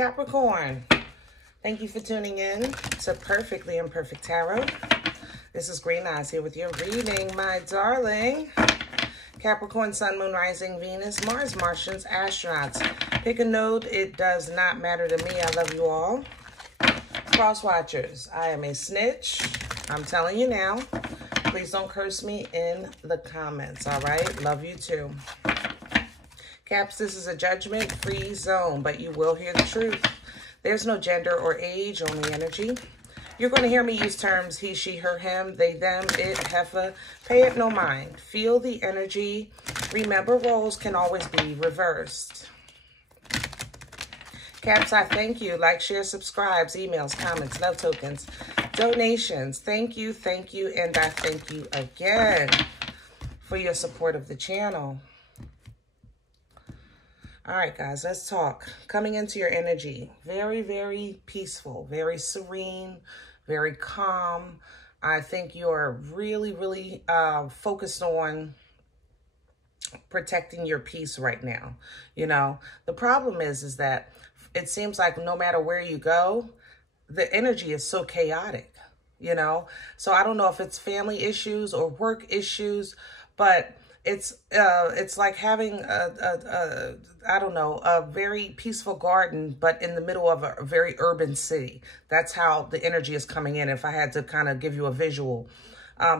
Capricorn, thank you for tuning in to Perfectly Imperfect Tarot. This is Green Eyes here with your reading, my darling. Capricorn, Sun, Moon, Rising, Venus, Mars, Martians, astronauts. Pick a node. It does not matter to me. I love you all. Cross watchers, I am a snitch. I'm telling you now. Please don't curse me in the comments, all right? Love you too. Caps, this is a judgment-free zone, but you will hear the truth. There's no gender or age, only energy. You're going to hear me use terms he, she, her, him, they, them, it, heifer. Pay it no mind. Feel the energy. Remember, roles can always be reversed. Caps, I thank you. Like, share, subscribes, emails, comments, love tokens, donations. Thank you, and I thank you again for your support of the channel. All right, guys, let's talk. Coming into your energy, very, very peaceful, very serene, very calm. I think you're really, really focused on protecting your peace right now. You know, the problem is that it seems like no matter where you go, the energy is so chaotic, you know? So I don't know if it's family issues or work issues, but it's like having I don't know, a very peaceful garden, but in the middle of a very urban city. That's how the energy is coming in, if I had to kind of give you a visual.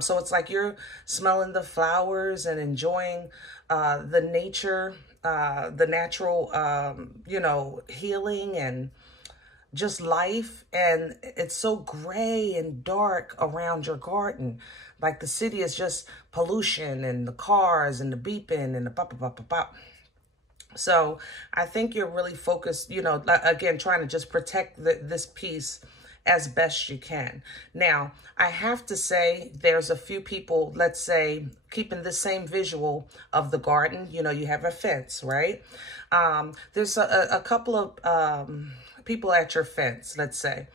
So it's like you're smelling the flowers and enjoying the nature, the natural, you know, healing and just life. And it's so gray and dark around your garden. Like the city is just pollution and the cars and the beeping and the pop, pop, pop, pop. So I think you're really focused, you know, again, trying to just protect this piece as best you can. Now, I have to say there's a few people, let's say, keeping the same visual of the garden. You know, you have a fence, right? There's a couple of people at your fence, let's say.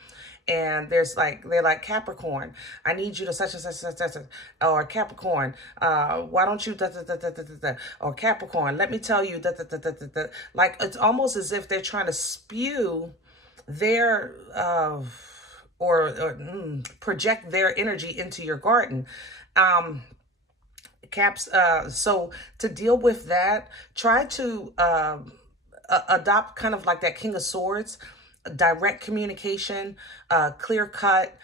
And there's like, they're like, Capricorn, I need you to such and such, such, such, such. Or Capricorn, why don't you, da, da, da, da, da, da, da. Or Capricorn, let me tell you, da, da, da, da, da, da. Like, it's almost as if they're trying to spew their, project their energy into your garden. Caps, so to deal with that, try to adopt kind of like that King of Swords, direct communication, clear cut,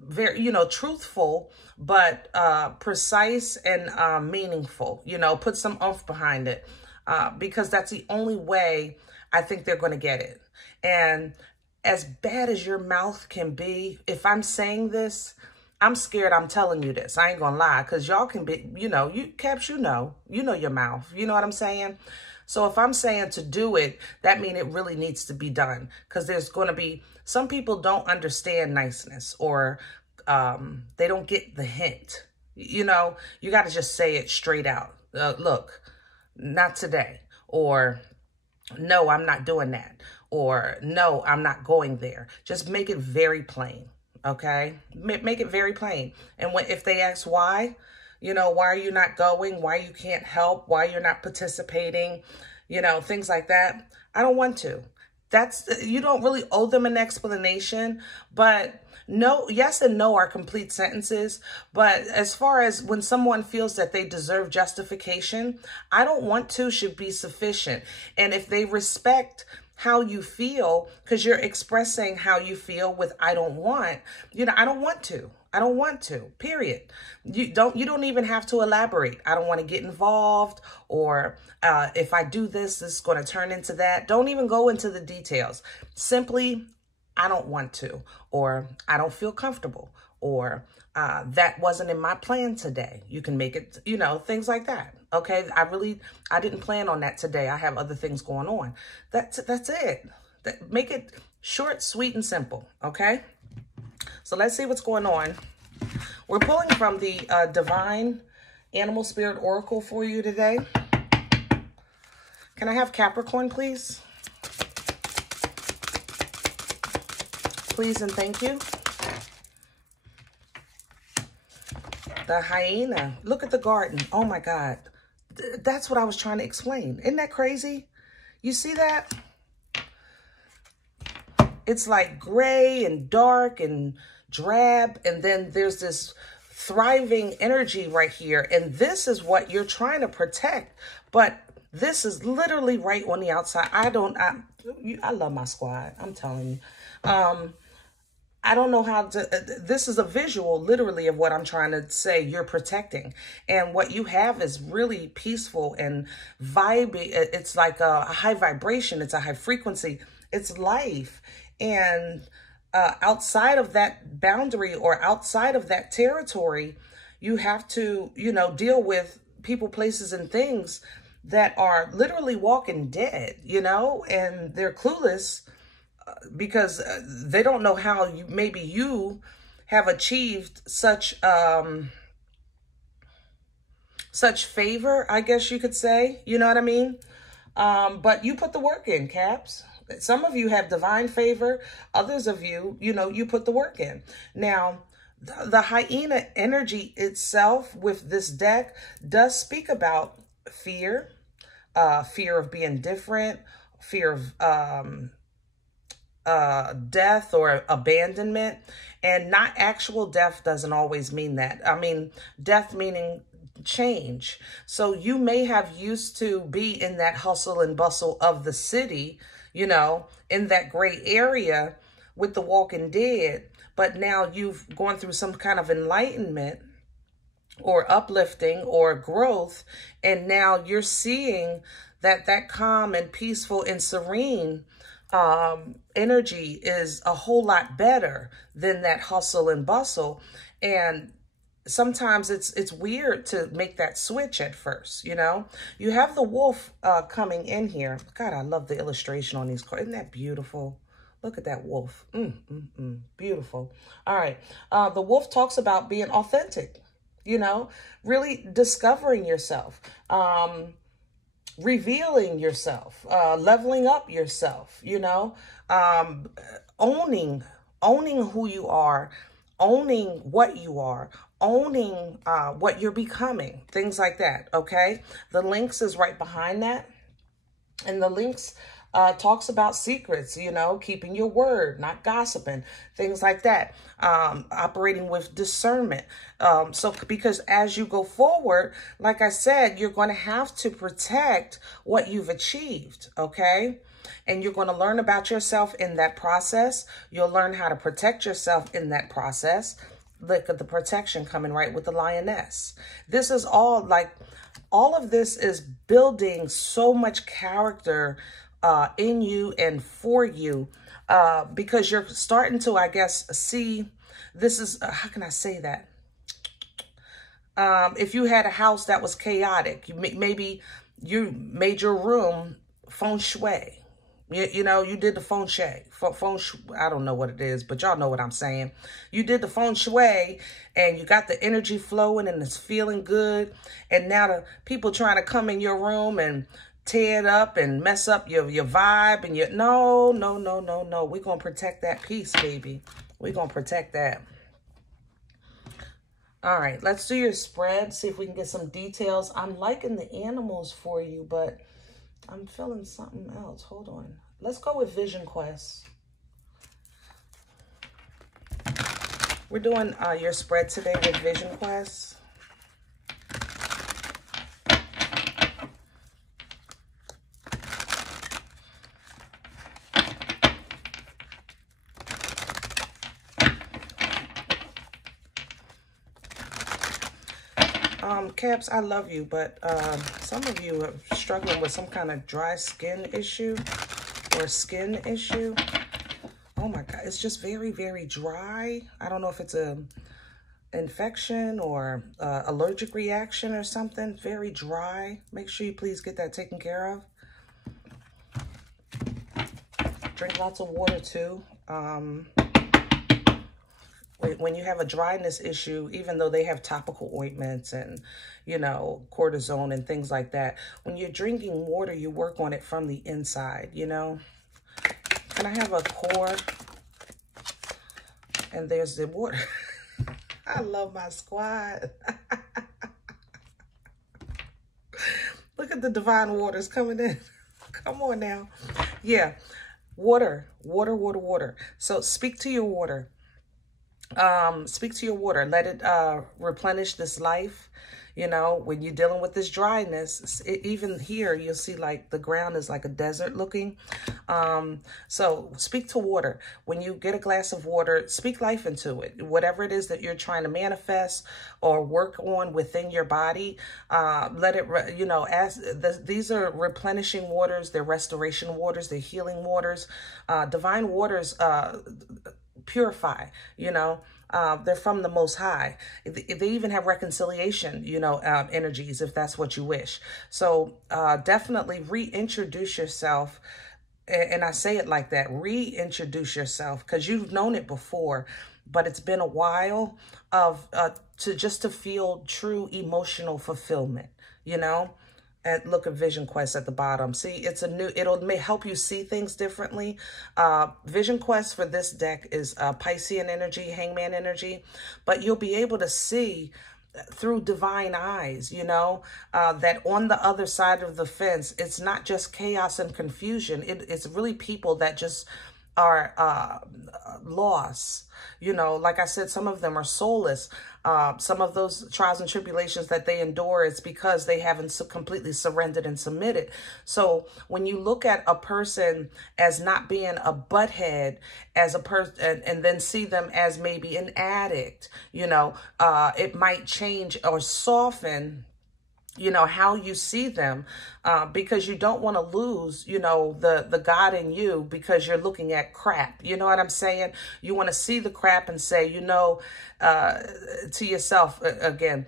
very, you know, truthful, but precise and meaningful. You know, put some oomph behind it, because that's the only way I think they're going to get it. And as bad as your mouth can be, if I'm saying this, I'm scared I'm telling you this. I ain't gonna lie, because y'all can be, you know, you Caps, you know your mouth. You know what I'm saying? So if I'm saying to do it, that means it really needs to be done, because there's going to be, some people don't understand niceness, or they don't get the hint. You know, you got to just say it straight out. Look, not today. Or no, I'm not doing that. Or no, I'm not going there. Just make it very plain. Okay? Make it very plain. And if they ask why, you know, why are you not going? Why you can't help? Why you're not participating? You know, things like that. I don't want to. You don't really owe them an explanation, but no, yes and no are complete sentences. But as far as when someone feels that they deserve justification, I don't want to should be sufficient. And if they respect how you feel, because you're expressing how you feel with I don't want, you know, I don't want to. I don't want to, period. You don't even have to elaborate. I don't want to get involved, or if I do this, this is going to turn into that. Don't even go into the details. Simply, I don't want to, or I don't feel comfortable, or that wasn't in my plan today. You can make it, you know, things like that. Okay, I didn't plan on that today. I have other things going on. That's it. Make it short, sweet, and simple, okay? So let's see what's going on. We're pulling from the Divine Animal Spirit Oracle for you today. Can I have Capricorn, please? Please and thank you. The hyena. Look at the garden. Oh my God. That's what I was trying to explain. Isn't that crazy? You see that? it's like gray and dark and drab. And then there's this thriving energy right here. And this is what you're trying to protect. But this is literally right on the outside. I love my squad. I'm telling you. I don't know how to, this is a visual literally of what I'm trying to say you're protecting. And what you have is really peaceful and vibey. It's like a high vibration. It's a high frequency. It's life. And outside of that boundary or outside of that territory, you have to, you know, deal with people, places, and things that are literally walking dead, you know, and they're clueless because they don't know how maybe you have achieved such favor, I guess you could say, you know what I mean? But you put the work in, Caps. Some of you have divine favor. Others of you, you know, you put the work in. Now, the hyena energy itself with this deck does speak about fear, fear of being different, fear of death or abandonment. And not actual death doesn't always mean that. I mean, death meaning change. So you may have used to be in that hustle and bustle of the city, you know, in that gray area with the walking dead, but now you've gone through some kind of enlightenment or uplifting or growth, and now you're seeing that calm and peaceful and serene energy is a whole lot better than that hustle and bustle. And sometimes it's weird to make that switch at first, you know. You have the wolf coming in here. God, I love the illustration on these cards. Isn't that beautiful? Look at that wolf. Beautiful. All right. The wolf talks about being authentic, you know, really discovering yourself, revealing yourself, leveling up yourself, you know, owning who you are, owning what you are, owning what you're becoming, things like that, okay? The links is right behind that. And the links talks about secrets, you know, keeping your word, not gossiping, things like that, operating with discernment. So because as you go forward, like I said, you're going to have to protect what you've achieved, okay? And you're going to learn about yourself in that process. You'll learn how to protect yourself in that process. Look at the protection coming right with the lioness. This is all like, all of this is building so much character in you and for you because you're starting to, I guess, see, this is, how can I say that? If you had a house that was chaotic, maybe you made your room feng shui. You know, you did the feng shui. I don't know what it is, but y'all know what I'm saying. You did the feng shui and you got the energy flowing and it's feeling good. And now the people trying to come in your room and tear it up and mess up your vibe and your, no. We're going to protect that peace, baby. We're going to protect that. All right, let's do your spread. See if we can get some details. I'm liking the animals for you, but I'm feeling something else. Hold on. Let's go with Vision Quest. We're doing your spread today with Vision Quest. Caps, I love you, but some of you are struggling with some kind of dry skin issue or skin issue. Oh my God, it's just very, very dry. I don't know if it's a infection or allergic reaction or something. Very dry. Make sure you please get that taken care of. Drink lots of water too. When you have a dryness issue, even though they have topical ointments and, you know, cortisone and things like that, when you're drinking water, you work on it from the inside, you know. Can I have a core? And there's the water. I love my squad. Look at the divine waters coming in. Come on now. Yeah. Water, water, water, water. So speak to your water. Speak to your water. Let it replenish this life. You know, when you're dealing with this dryness, even here, you'll see like the ground is like a desert looking. So speak to water. When you get a glass of water, speak life into it. Whatever it is that you're trying to manifest or work on within your body, let it, you know, these are replenishing waters. They're restoration waters. They're healing waters. Divine waters purify, you know. They're from the Most High. They even have reconciliation, you know, energies, if that's what you wish. So definitely reintroduce yourself. And I say it like that, reintroduce yourself, because you've known it before, but it's been a while of to feel true emotional fulfillment, you know. And look at Vision Quest at the bottom. See, it's a new, may help you see things differently. Vision Quest for this deck is Piscean energy, Hangman energy, but you'll be able to see through divine eyes, you know, that on the other side of the fence, it's not just chaos and confusion. It's really people that just are lost. You know, like I said, some of them are soulless. Some of those trials and tribulations that they endure, it's because they haven't completely surrendered and submitted. So when you look at a person as not being a butthead, as a person, and then see them as maybe an addict, you know, it might change or soften, you know, how you see them, because you don't want to lose, you know, the God in you, because you're looking at crap. You know what I'm saying? You want to see the crap and say, you know, to yourself, again,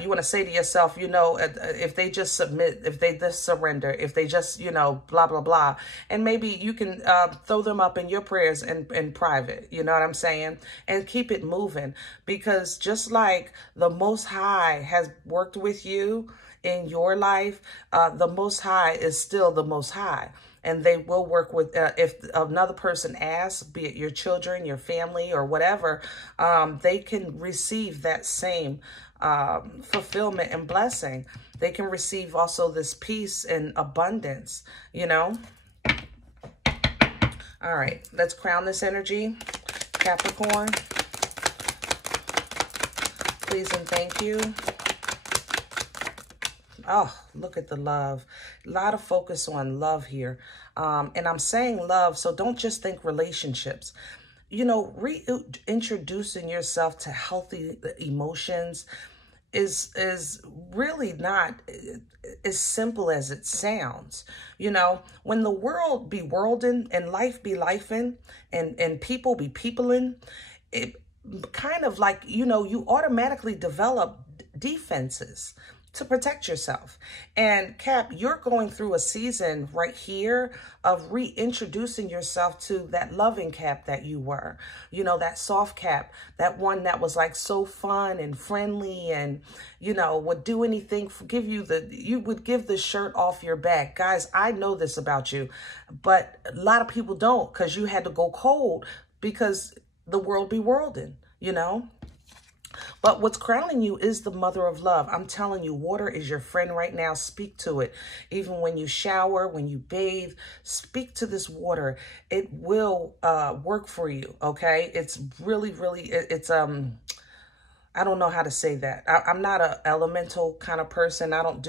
you want to say to yourself, you know, if they just submit, if they just surrender, if they just, you know, blah, blah, blah. And maybe you can throw them up in your prayers in private. You know what I'm saying? And keep it moving, because just like the Most High has worked with you in your life, the Most High is still the Most High. And they will work with, if another person asks, be it your children, your family, or whatever, they can receive that same fulfillment and blessing. They can receive also this peace and abundance, you know? All right, let's crown this energy. Capricorn, please and thank you. Oh, look at the love. A lot of focus on love here. And I'm saying love, so don't just think relationships. You know, reintroducing yourself to healthy emotions is really not as simple as it sounds. You know, when the world be worlding and life be lifing and people be peopling, it kind of like, you know, you automatically develop defenses to protect yourself. And Cap, you're going through a season right here of reintroducing yourself to that loving Cap that you were, you know, that soft Cap, that one that was like so fun and friendly and, you know, would do anything, you would give the shirt off your back. Guys, I know this about you, but a lot of people don't, because you had to go cold because the world be worlding, you know? But what's crowning you is the mother of love. I'm telling you, water is your friend right now. Speak to it. Even when you shower, when you bathe, speak to this water. It will work for you, okay? It's really, really, I don't know how to say that. I'm not an elemental kind of person. I'm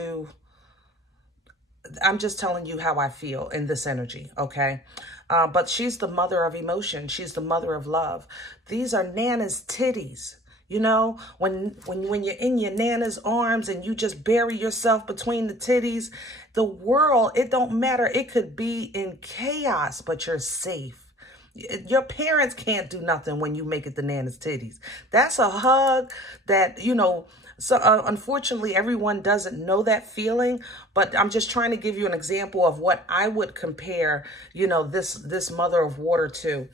just telling you how I feel in this energy, okay? But she's the mother of emotion. She's the mother of love. These are Nana's titties. You know, when you're in your Nana's arms and you just bury yourself between the titties, the world, it don't matter. It could be in chaos, but you're safe. Your parents can't do nothing when you make it to Nana's titties. That's a hug that, you know, so unfortunately, everyone doesn't know that feeling, but I'm just trying to give you an example of what I would compare, you know, this mother of water to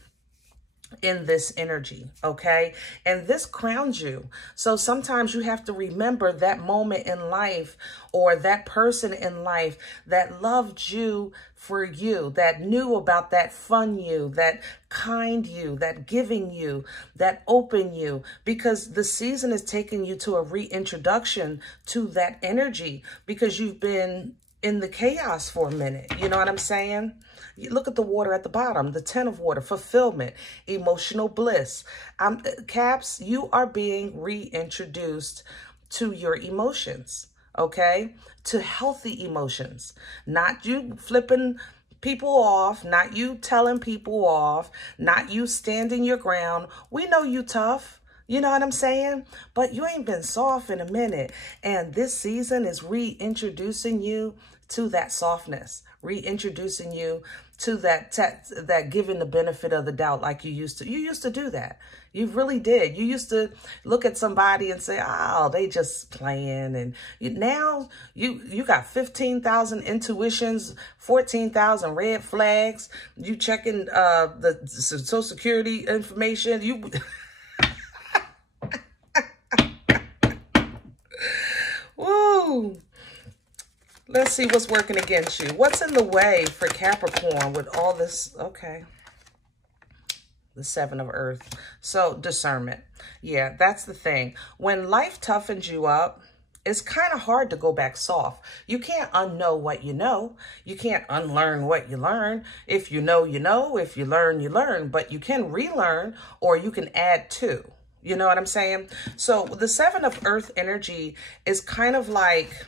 in this energy, okay? And this crowns you. So sometimes you have to remember that moment in life or that person in life that loved you for you, that knew about that fun you, that kind you, that giving you, that open you, because the season is taking you to a reintroduction to that energy, because you've been in the chaos for a minute. You know what I'm saying? You look at the water at the bottom, the 10 of water, fulfillment, emotional bliss. Caps, you are being reintroduced to your emotions, okay? To healthy emotions, not you flipping people off, not you telling people off, not you standing your ground. We know you tough. You know what I'm saying? But you ain't been soft in a minute. And this season is reintroducing you to that softness, reintroducing you to that giving the benefit of the doubt like you used to. You used to do that. You really did. You used to look at somebody and say, oh, they just playing. And now you got 15,000 intuitions, 14,000 red flags. You checking the Social Security information. You... Woo! Let's see what's working against you. What's in the way for Capricorn with all this? Okay. The 7 of Earth. So discernment. Yeah, that's the thing. When life toughens you up, it's kind of hard to go back soft. You can't unknow what you know. You can't unlearn what you learn. If you know, you know. If you learn, you learn. But you can relearn or you can add to. You know what I'm saying? So the 7 of Earth energy is kind of like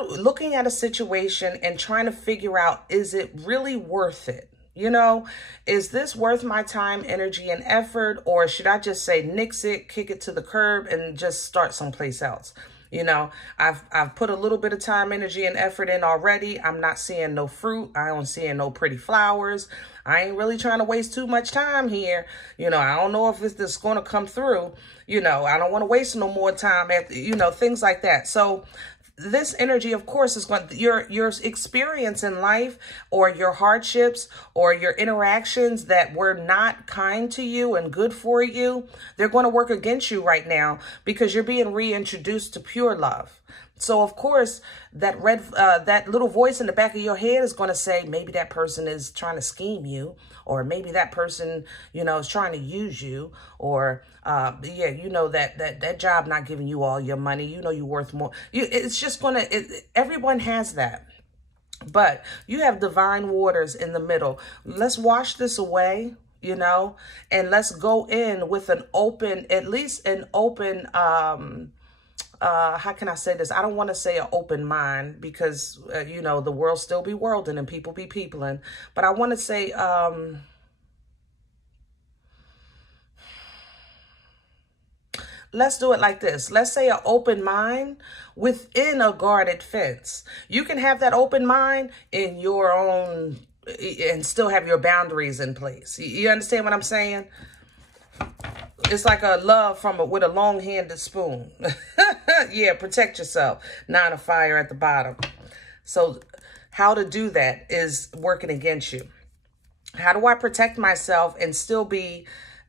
looking at a situation and trying to figure out, is it really worth it? You know, is this worth my time, energy, and effort? Or should I just say, nix it, kick it to the curb, and just start someplace else? You know, I've put a little bit of time, energy, and effort in already. I'm not seeing no fruit. I don't seeing no pretty flowers. I ain't really trying to waste too much time here. You know, I don't know if this going to come through. You know, I don't want to waste no more time at, you know, things like that. So this energy, of course, is going your experience in life or your hardships or your interactions that were not kind to you and good for you. They're going to work against you right now because you're being reintroduced to pure love. So, of course, that little voice in the back of your head is going to say, maybe that person is trying to scheme you, or maybe that person, you know, is trying to use you, or, yeah, you know, that job not giving you all your money. You know, you're worth more. It's just going to, everyone has that. But you have divine waters in the middle. Let's wash this away, you know, and let's go in with an open, at least an open, how can I say this? I don't want to say an open mind because, you know, the world still be worlding and people be peopling. But I want to say, let's do it like this. Let's say an open mind within a guarded fence. You can have that open mind in your own and still have your boundaries in place. You understand what I'm saying? It's like a love with a long-handed spoon. Yeah, protect yourself. 9 of fire at the bottom. So how to do that is working against you. How do I protect myself and still be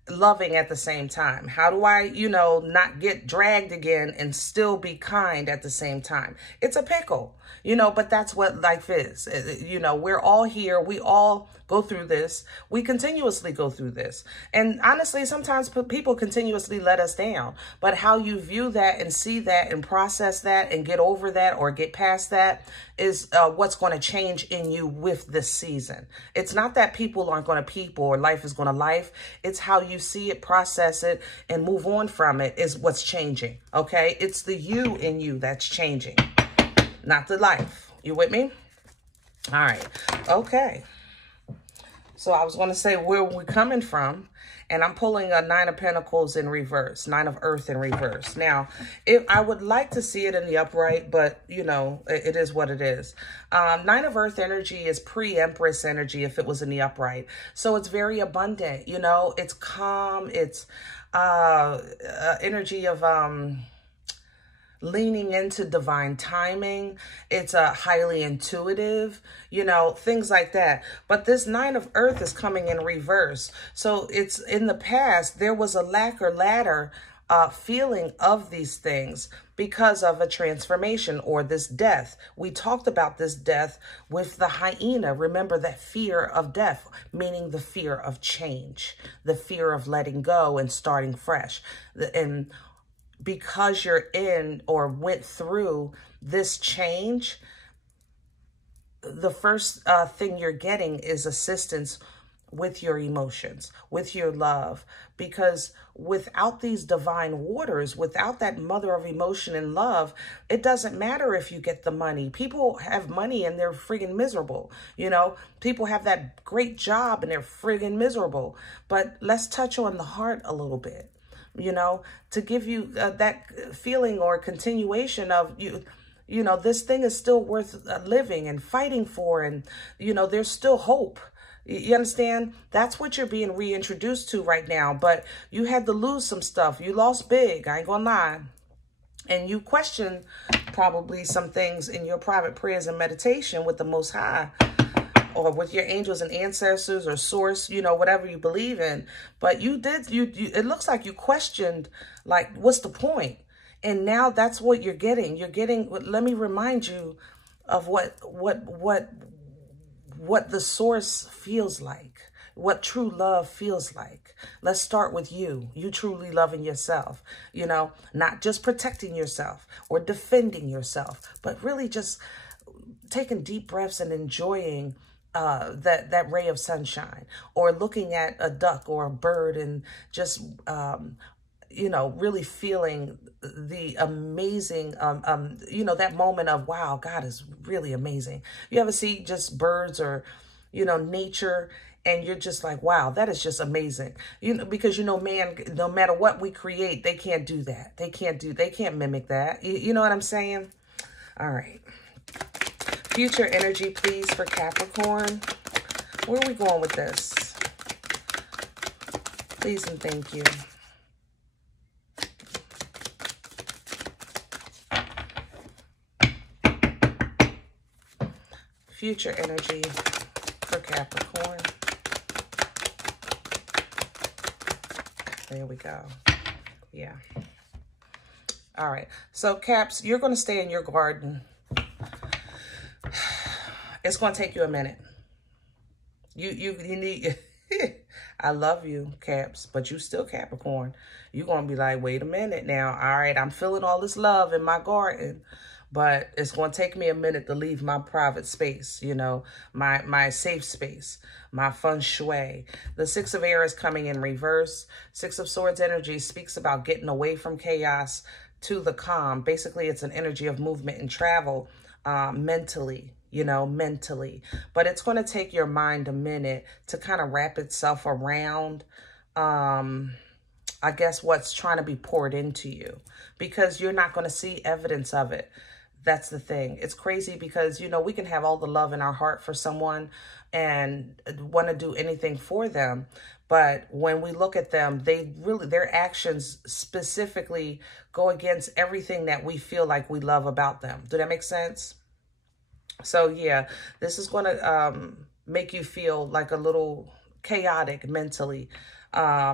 loving at the same time? How do I, you know, not get dragged again and still be kind at the same time? It's a pickle, you know, but that's what life is. You know, we're all here. We all go through this. We continuously go through this. And honestly, sometimes people continuously let us down. But how you view that and see that and process that and get over that or get past that is what's going to change in you with this season. It's not that people aren't going to people or life is going to life. It's how you see it, process it, and move on from it is what's changing. Okay? It's the you in you that's changing, not the life. You with me? All right. Okay. So I was going to say where we're coming from, and I'm pulling a 9 of Pentacles in reverse, 9 of Earth in reverse. Now, if I would like to see it in the upright, but, you know, it is what it is. 9 of Earth energy is pre-Empress energy if it was in the upright. So it's very abundant, you know, it's calm, it's energy of leaning into divine timing. It's highly intuitive, you know, things like that. But this 9 of Earth is coming in reverse. So it's in the past, there was a lack or ladder feeling of these things because of a transformation or this death. We talked about this death with the hyena. Remember that fear of death, meaning the fear of change, the fear of letting go and starting fresh. And because you're in or went through this change, the first thing you're getting is assistance with your emotions, with your love, because without these divine waters, without that mother of emotion and love, it doesn't matter if you get the money. People have money and they're friggin' miserable. You know, people have that great job and they're friggin' miserable. But let's touch on the heart a little bit, you know, to give you that feeling or continuation of you know, this thing is still worth living and fighting for. And, you know, there's still hope. You understand? That's what you're being reintroduced to right now. But you had to lose some stuff. You lost big. I ain't gonna lie. And you question probably some things in your private prayers and meditation with the Most High, or with your angels and ancestors or source, you know, whatever you believe in. But you did, it looks like you questioned, like, what's the point? And now that's what you're getting. You're getting, let me remind you of what the source feels like, what true love feels like. Let's start with you truly loving yourself, you know, not just protecting yourself or defending yourself, but really just taking deep breaths and enjoying that ray of sunshine, or looking at a duck or a bird and just, you know, really feeling the amazing, you know, that moment of, wow, God is really amazing. You ever see just birds or, you know, nature, and you're just like, wow, that is just amazing. You know, because, you know, man, no matter what we create, they can't do that. They can't mimic that. You know what I'm saying? All right. Future energy, please, for Capricorn. Where are we going with this? Please and thank you. Future energy for Capricorn. There we go. Yeah. All right. So, Caps, you're going to stay in your garden. It's going to take you a minute. You need... I love you, Caps, but you still Capricorn. You're going to be like, wait a minute now. All right, I'm feeling all this love in my garden, but it's going to take me a minute to leave my private space, you know, my safe space, my feng shui. The Six of Air is coming in reverse. Six of Swords energy speaks about getting away from chaos to the calm. Basically, it's an energy of movement and travel mentally, you know, mentally. But it's going to take your mind a minute to kind of wrap itself around, I guess, what's trying to be poured into you, because you're not going to see evidence of it. That's the thing. It's crazy because, you know, we can have all the love in our heart for someone and want to do anything for them. But when we look at them, their actions specifically go against everything that we feel like we love about them. Does that make sense? So, yeah, this is going to make you feel like a little chaotic mentally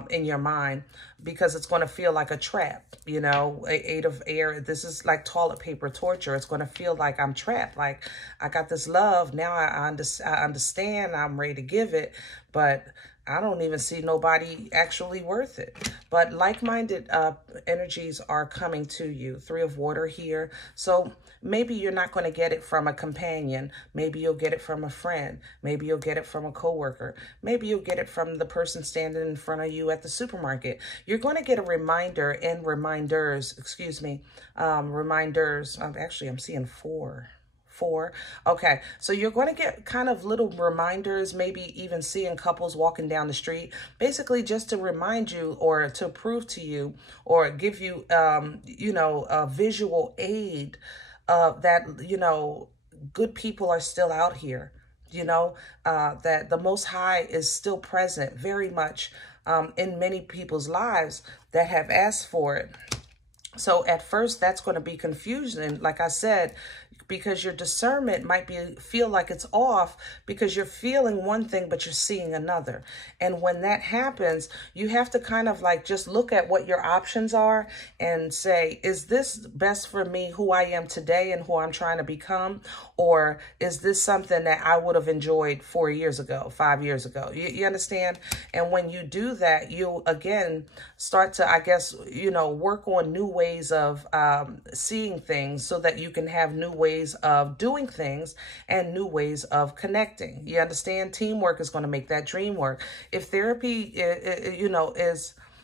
in your mind, because it's going to feel like a trap, you know. Eight of Air, this is like toilet paper torture. It's going to feel like I'm trapped. Like, I got this love. Now I understand. I'm ready to give it, but I don't even see nobody actually worth it. But like-minded energies are coming to you. Three of Water here. So maybe you're not going to get it from a companion. Maybe you'll get it from a friend. Maybe you'll get it from a coworker. Maybe you'll get it from the person standing in front of you at the supermarket. You're going to get a reminder and reminders, excuse me, reminders. Actually, I'm seeing four. Okay, so you're going to get kind of little reminders, maybe even seeing couples walking down the street, basically just to remind you or to prove to you or give you, you know, a visual aid that, you know, good people are still out here, you know, that the Most High is still present very much in many people's lives that have asked for it. So at first, that's going to be confusion. Like I said, because your discernment might feel like it's off because you're feeling one thing, but you're seeing another. And when that happens, you have to kind of like just look at what your options are and say, is this best for me, who I am today and who I'm trying to become? Or is this something that I would have enjoyed 4 years ago, 5 years ago? You understand? And when you do that, you again start to, I guess, you know, work on new ways of seeing things so that you can have new ways of doing things and new ways of connecting. You understand? Teamwork is going to make that dream work. If therapy, you know,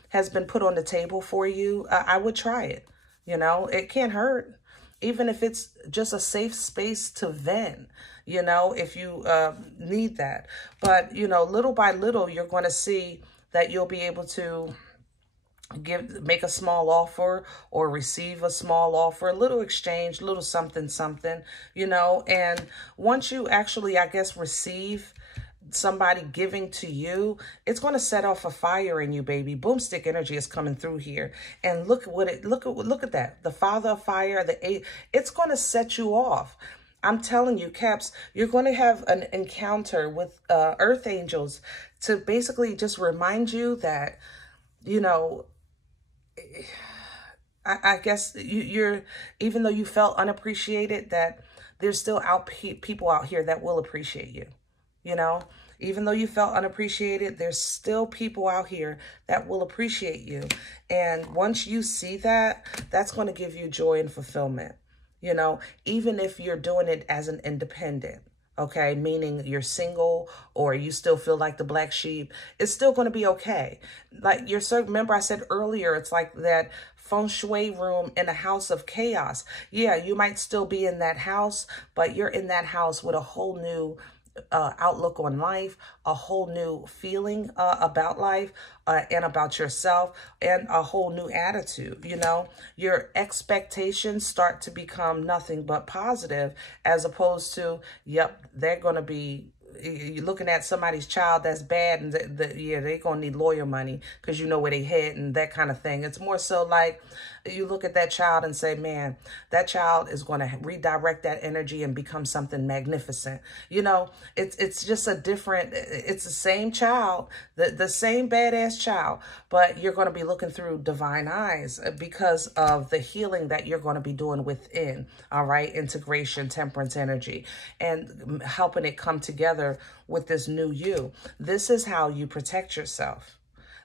has been put on the table for you, I would try it. You know, it can't hurt. Even if it's just a safe space to vent, you know, if you need that. But, you know, little by little, you're going to see that you'll be able to make a small offer or receive a small offer, a little exchange, little something, you know. And once you actually, I guess, receive somebody giving to you, it's going to set off a fire in you, baby. Boomstick energy is coming through here. And look at that. The father of fire, it's going to set you off. I'm telling you, Caps, you're going to have an encounter with earth angels to basically just remind you that, you know, I guess you're, even though you felt unappreciated, that there's still people out here that will appreciate you. You know, even though you felt unappreciated, there's still people out here that will appreciate you. And once you see that, that's going to give you joy and fulfillment. You know, even if you're doing it as an independent. Okay, meaning you're single or you still feel like the black sheep, it's still going to be okay. Like remember I said earlier, it's like that feng shui room in a house of chaos. Yeah, you might still be in that house, but you're in that house with a whole new outlook on life, a whole new feeling about life and about yourself, and a whole new attitude. You know, your expectations start to become nothing but positive, as opposed to, yep, they're going to be, you're looking at somebody's child that's bad, and yeah, they're going to need lawyer money because you know where they head and that kind of thing. It's more so like you look at that child and say, man, that child is going to redirect that energy and become something magnificent. You know, it's just a different, it's the same child, the same badass child, but you're going to be looking through divine eyes because of the healing that you're going to be doing within. All right. Integration, temperance energy, and helping it come together with this new you. This is how you protect yourself.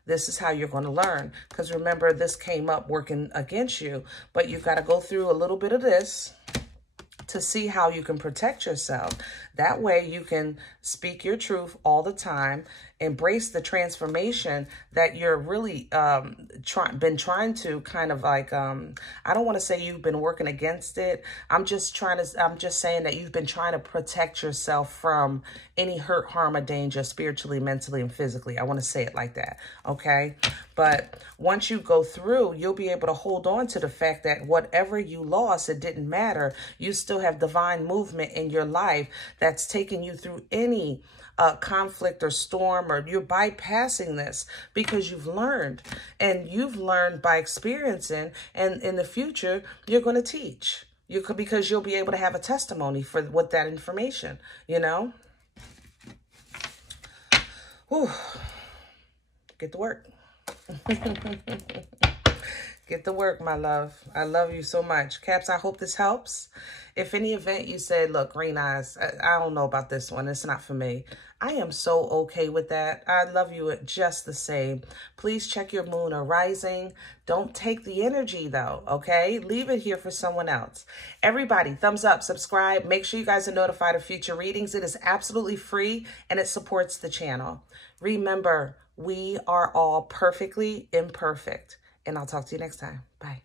This is how you're going to learn. Because remember, this came up working against you, but you've got to go through a little bit of this to see how you can protect yourself. That way you can speak your truth all the time, embrace the transformation that you're really been trying to kind of like, I don't want to say you've been working against it. I'm just saying that you've been trying to protect yourself from any hurt, harm, or danger spiritually, mentally, and physically. I want to say it like that. Okay. But once you go through, you'll be able to hold on to the fact that whatever you lost, it didn't matter. You still have divine movement in your life that's taking you through any conflict or storm, or you're bypassing this because you've learned, and you've learned by experiencing, and in the future, you're going to teach. Because you'll be able to have a testimony with that information, you know? Whew. Get to work. Get to work, my love. I love you so much. Caps, I hope this helps. If any event you said, look, green eyes, I don't know about this one. It's not for me. I am so okay with that. I love you just the same. Please check your moon or rising. Don't take the energy though, okay? Leave it here for someone else. Everybody, thumbs up, subscribe. Make sure you guys are notified of future readings. It is absolutely free and it supports the channel. Remember, we are all perfectly imperfect. And I'll talk to you next time. Bye.